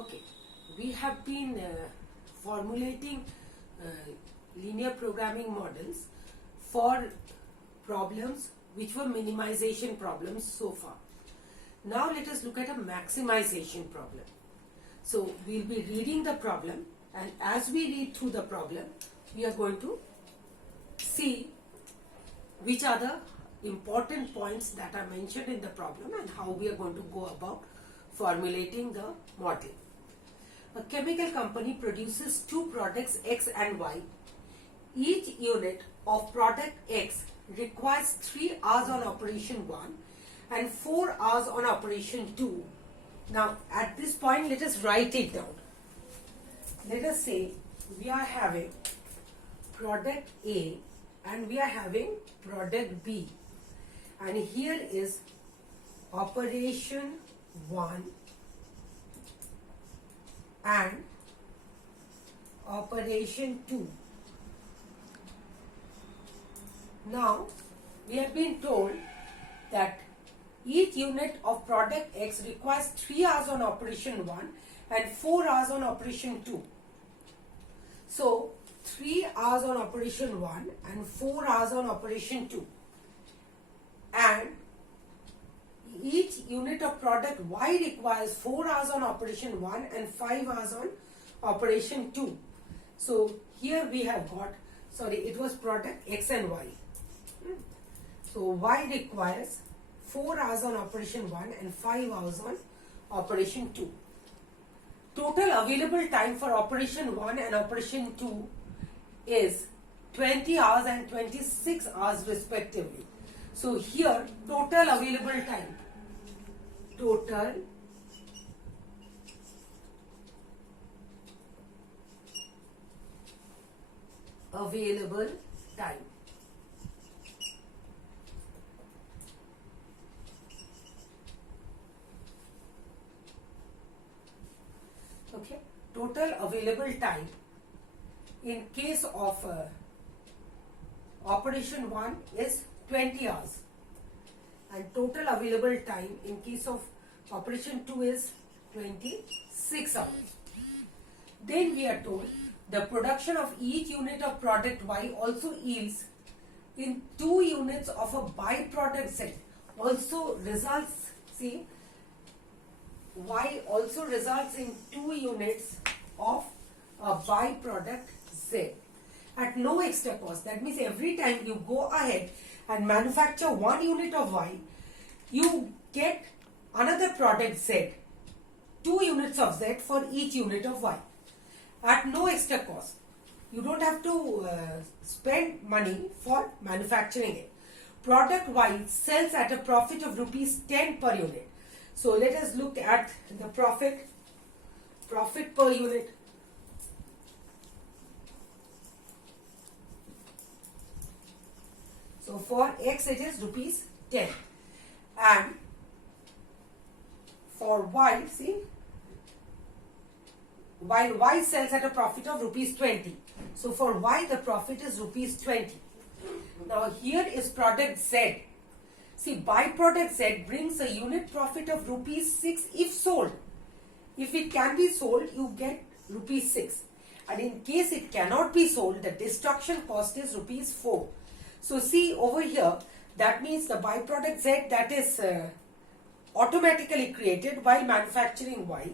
Okay, we have been formulating linear programming models for problems which were minimization problems so far. Now let us look at a maximization problem. So we'll be reading the problem, and as we read through the problem, we are going to see which are the important points that are mentioned in the problem and how we are going to go about formulating the model. A chemical company produces two products X and Y. Each unit of product X requires 3 hours on operation 1 and 4 hours on operation 2. Now at this point let us write it down. Let us say we are having product A and we are having product B, and here is operation 1 and operation 2. Now we have been told that each unit of product X requires 3 hours on operation 1 and 4 hours on operation 2. So 3 hours on operation 1 and 4 hours on operation 2, and each unit of product Y requires 4 hours on operation 1 and 5 hours on operation 2. So here we have got, it was product X and Y. So Y requires 4 hours on operation 1 and 5 hours on operation 2. Total available time for operation 1 and operation 2 is 20 hours and 26 hours respectively. So here total available time. Total available time. Okay, total available time in case of operation 1 is 20 hours, and total available time in case of operation 2 is 26 hours. Then we are told the production of each unit of product Y also yields in 2 units of a byproduct Z. Also results, see, Y also results in 2 units of a byproduct Z at no extra cost. That means every time you go ahead and manufacture 1 unit of Y, you get another product Z, 2 units of Z for each unit of Y at no extra cost. You don't have to spend money for manufacturing it. Product Y sells at a profit of rupees 10 per unit. So let us look at the profit per unit. So for X it is rupees 10, and for Y, see, while Y sells at a profit of rupees 20. So for Y the profit is rupees 20. Now here is product Z. See, byproduct Z brings a unit profit of rupees 6 if sold. If it can be sold, you get rupees 6. And in case it cannot be sold, the destruction cost is rupees 4. So see over here, that means the byproduct Z that is automatically created while manufacturing Y.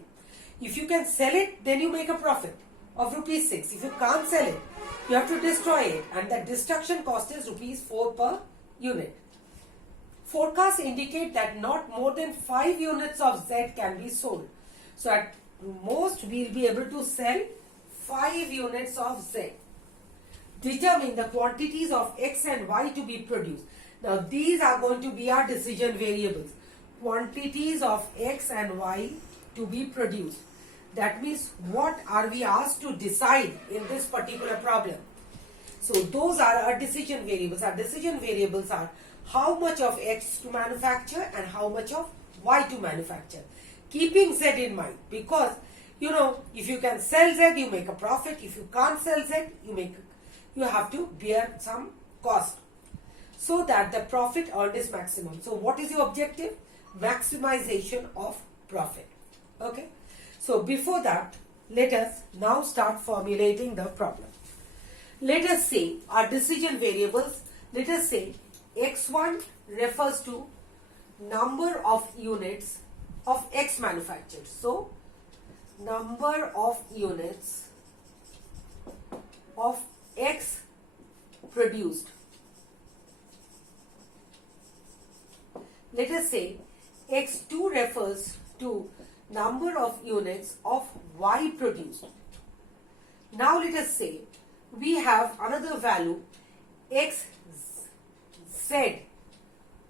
If you can sell it, then you make a profit of rupees 6. If you can't sell it, you have to destroy it, and the destruction cost is rupees 4 per unit. Forecasts indicate that not more than 5 units of Z can be sold. So at most we will be able to sell 5 units of Z. Determine the quantities of X and Y to be produced. Now these are going to be our decision variables. Quantities of X and Y to be produced. That means what are we asked to decide in this particular problem. So those are our decision variables. Our decision variables are how much of X to manufacture and how much of Y to manufacture. Keeping Z in mind, because if you can sell Z, you make a profit. If you can't sell Z, you have to bear some cost so that the profit earned is maximum. So what is your objective? Maximization of profit. Okay. So before that, let us now start formulating the problem. Let us say our decision variables, let us say x1 refers to number of units of X manufactured. So number of units of X produced. Let us say x2 refers to number of units of Y produced. Now let us say we have another value xz,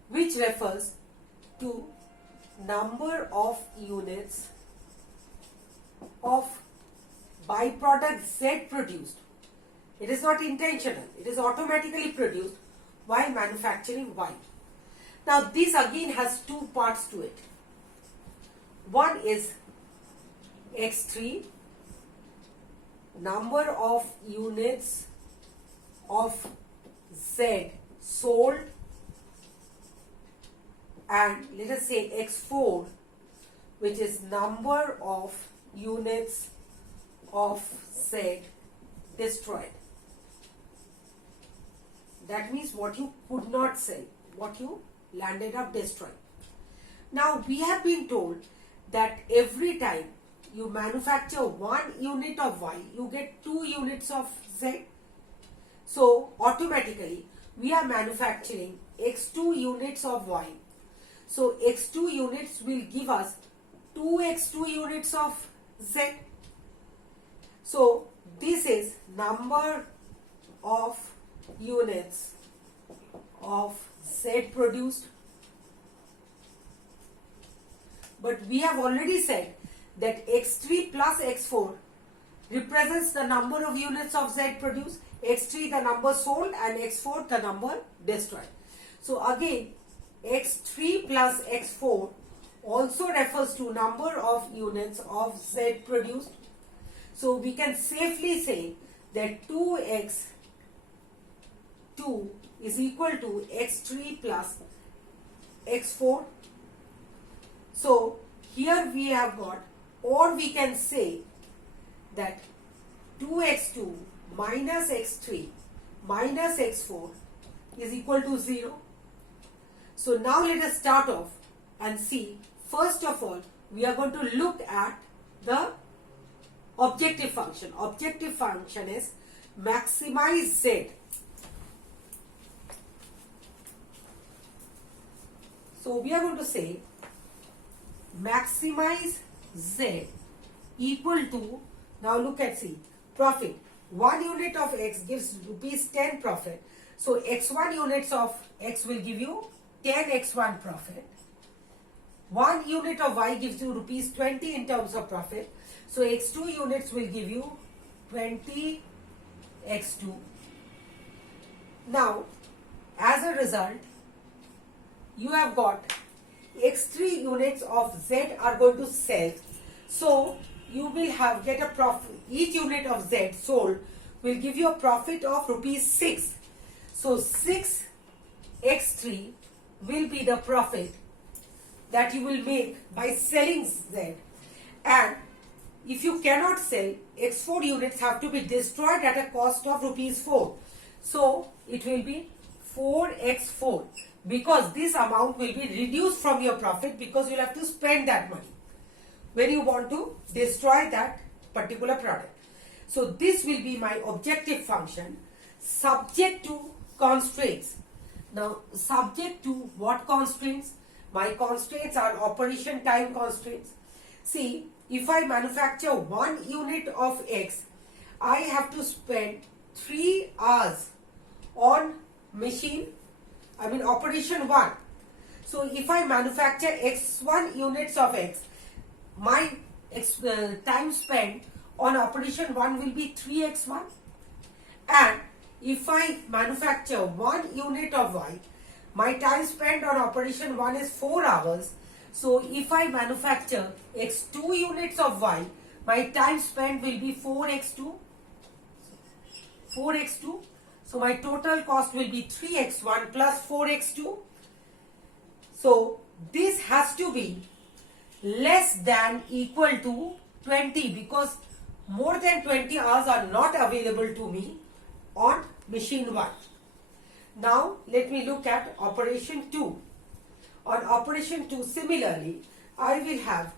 which refers to number of units of byproduct Z produced. It is not intentional, it is automatically produced while manufacturing Y. Now this again has two parts to it. One is x3, number of units of Z sold, and let us say x4, which is number of units of Z destroyed. That means what you could not sell, what you landed up destroying. Now we have been told that every time you manufacture 1 unit of Y, you get 2 units of Z. So automatically we are manufacturing x2 units of Y. So x2 units will give us 2x2 units of Z. So this is number of units of Z produced. But we have already said that x3 plus x4 represents the number of units of Z produced, x3 the number sold, and x4 the number destroyed. So again, x3 plus x4 also refers to number of units of Z produced. So we can safely say that 2x2 is equal to x3 plus x4. So here we have got, or we can say that 2x2 minus x3 minus x4 is equal to 0. So now let us start off and see. First of all, we are going to look at the objective function. Objective function is maximize Z. So we are going to say maximize Z equal to, now look at, see, profit. 1 unit of X gives rupees 10 profit. So x1 units of X will give you 10 x1 profit. 1 unit of Y gives you rupees 20 in terms of profit. So x2 units will give you 20 x2. Now, as a result, you have got x3 units of Z are going to sell. So you will get a profit. Each unit of Z sold will give you a profit of rupees 6. So 6 x3 will be the profit that you will make by selling Z. And if you cannot sell, x4 units have to be destroyed at a cost of rupees 4. So it will be 4x4, because this amount will be reduced from your profit, because you'll have to spend that money when you want to destroy that particular product. So this will be my objective function subject to constraints. Now, subject to what constraints? My constraints are operation time constraints. See, if I manufacture 1 unit of X, I have to spend 3 hours on operation 1. So if I manufacture x1 units of X, my time spent on operation 1 will be 3x1. And if I manufacture 1 unit of Y, my time spent on operation 1 is 4 hours. So if I manufacture x2 units of Y, my time spent will be 4x2. So my total cost will be 3x1 plus 4x2. So this has to be less than equal to 20 because more than 20 hours are not available to me on machine 1. Now let me look at operation 2. On operation 2, similarly, I will have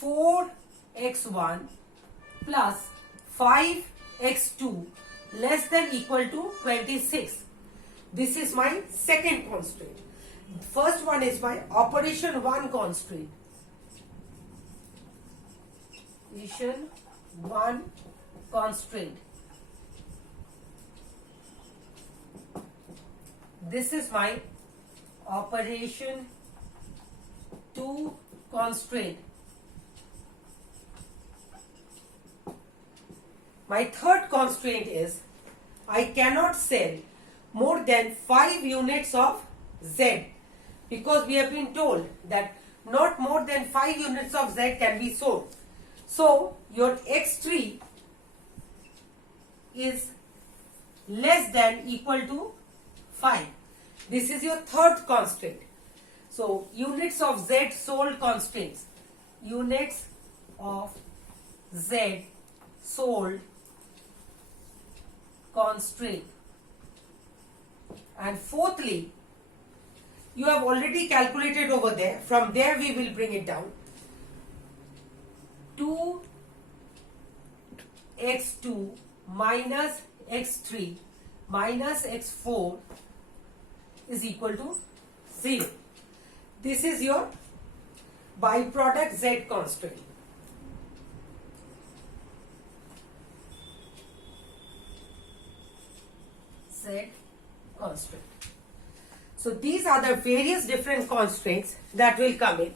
4x1 plus 5x2 less than equal to 26. This is my second constraint. First one is my operation 1 constraint. Operation 1 constraint. This is my operation 2 constraint. My third constraint is I cannot sell more than 5 units of Z, because we have been told that not more than 5 units of Z can be sold. So your X3 is less than equal to 5. This is your third constraint. So units of Z sold constraints. Units of Z sold constraint. And fourthly, you have already calculated over there. From there we will bring it down. 2x2 minus x3 minus x4 is equal to 0. This is your byproduct Z constraint. Z constraint. So these are the various different constraints that will come in,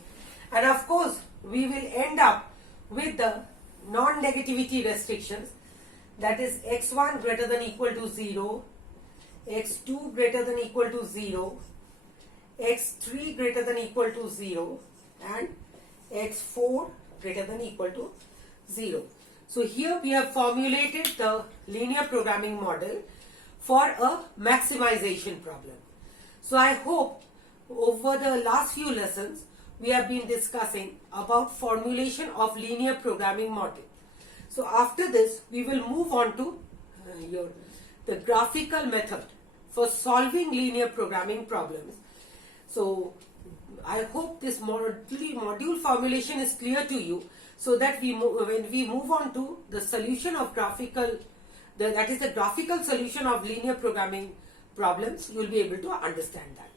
and of course we will end up with the non-negativity restrictions, that is x1 greater than equal to 0, x2 greater than equal to 0, x3 greater than equal to 0, and x4 greater than equal to 0. So here we have formulated the linear programming model for a maximization problem. So I hope over the last few lessons we have been discussing about formulation of linear programming model. So after this we will move on to the graphical method for solving linear programming problems. So I hope this module formulation is clear to you, so that when we move on to the solution of graphical, that is the graphical solution of linear programming problems, you will be able to understand that.